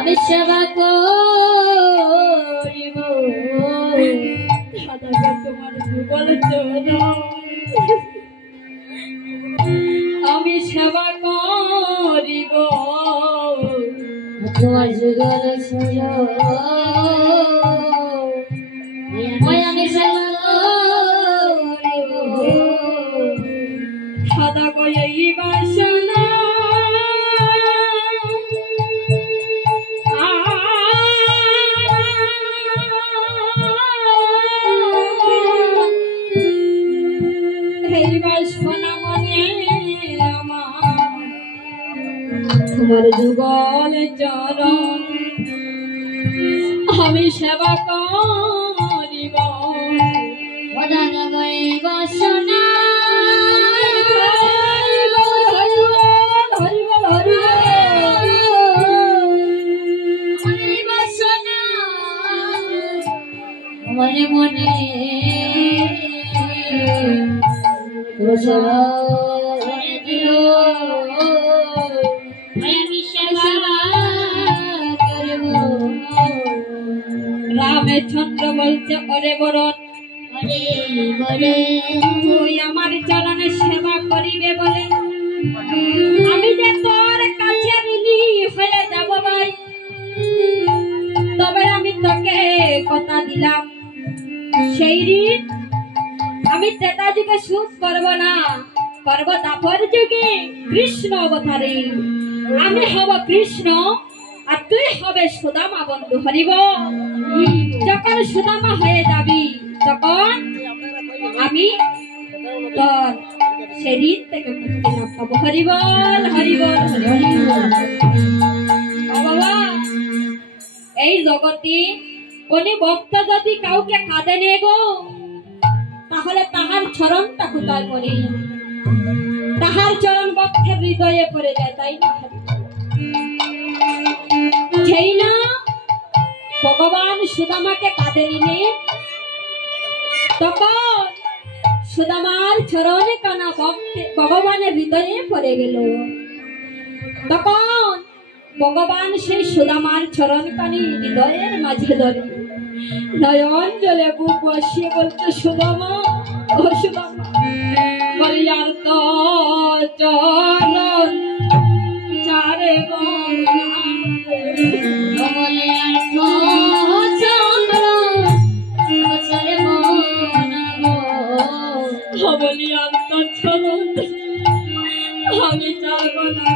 আমি সেবা করিব দাদা তোমার যুগল চরণ আমি সেবা করিব তোমার যুগল চরণ আমি সেবা করিব দাদা কই এই বাসনা এই বাসনা মনে আমার তোমার যুগল চরণ আমি সেবা করিব প্রধান গই বাসনা মনে মনে রামচন্দ্র বলছে ওরে বরণ তুই আমার চরণে সেবা করিবে বলে আমি যে তোর কাছে ঋণী হয়ে যাব ভাই তবে আমি তোকে কথা দিলাম সেই ঋণ আমি ত্রেতা যুগে শোধ করব না করব দাপর যুগে কৃষ্ণ অবতারে আমি হব কৃষ্ণ আর তুই হবে সুদামা বন্ধু হরিব যখন সুদামা হয়ে যাবি তখন আমি তোর সেই ঋণ থেকে মুক্তি লাভ পাবো হরিবল হরিবল হরিবল বাবা এই জগতে কোন ভক্ত যদি কাউকে কাঁদে নে গো তাহলে তাহার চরণটা কোথায় পড়ে তাহার চরণ ভক্তের হৃদয়ে পড়ে যায় তাই না যেই না ভগবান সুদামাকে কাঁদে নিলে তখন সুদামার চরণে কানা ভগবানের হৃদয়ে পড়ে গেল তখন ভগবান সেই সুদামার চরণ কানি হৃদয়ের মাঝে ধরে নয়ন জলে বুক বসিয়ে বলতে সুদামা ও সুদামা বলিয়ার তো চরণ চারে বলিয়ার তো চরণ আমি চাব না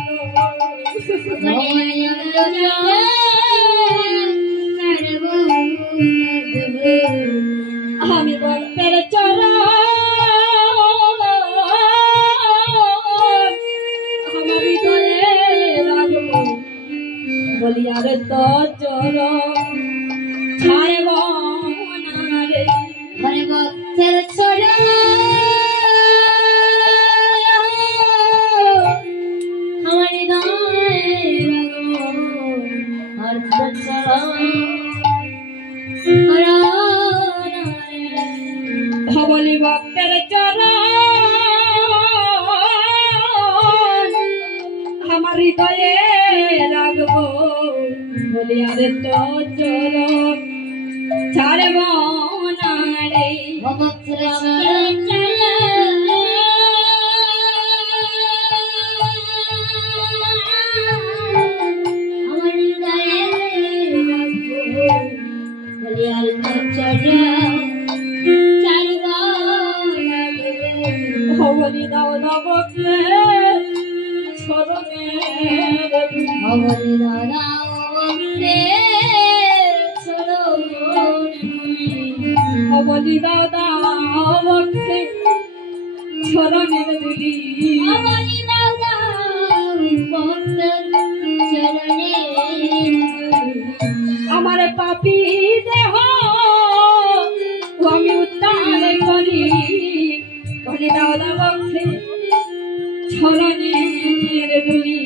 আমি ভক্তের চরণ আমার হৃদয়ে রাখবো বলিয়ার তো চরণ ছাড়ব না রে ভক্তের চরণ আমার হৃদয়ে বলি ভক্তের চরণ আমার হৃদয়ে রাখবো বলি আরে তো চরণ ছাড়ব না রে ভক্তের চরণ বলি দাও ভক্তে চরণে বলি দাদা বলি দাদা ভক্তে চরণের দুলি বলি দাদা ভক্তের চরণে আমার পাপী দেহ আমি উদ্ধার করি বলি দাদা ভক্তে চরণের দুলি